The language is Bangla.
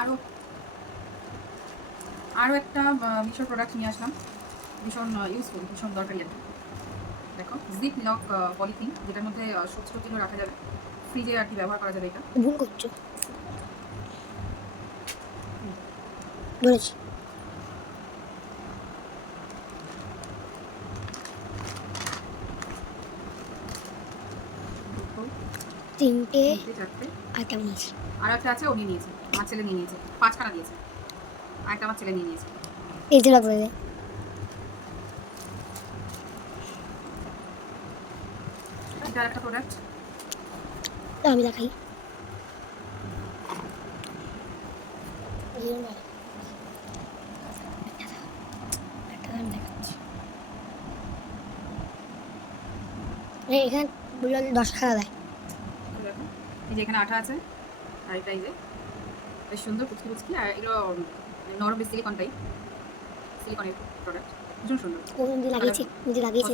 আরও আরও একটা মিশোর প্রোডাক্ট নিয়ে আসলাম, ভীষণ ইউজফুল, ভীষণ দরকারি একটা। দেখো, জিপ লক পলিথিন, যেটার মধ্যে সবজি টবজিগুলো রাখা যাবে, ফ্রিজে আর কি ব্যবহার করা যাবে। এটা ভুল করছো, বলেছি। তিনটে চারটে, আইটেম নিয়েছি। আর একটা আছে, ও নিয়ে নিয়েছে, আমার ছেলে নিয়ে নিয়েছে, 5খানা দিয়েছে, আর একটা আমার ছেলে নিয়ে নিয়েছে। এই যে লাগবে, এটা আর একটা প্রোডাক্ট, আমি দেখাই। এখানে 10 টাকা দেয়। দেখো এই যে এখানে আঠা আছে, আর এটা এই যে বেশ সুন্দর কুচকি কুচকি, আর এগুলো নরম সিলিকনটাই, সিলিকনের প্রোডাক্ট, ভীষণ সুন্দর। নিজে লাগিয়েছি, নিজে লাগিয়েছি।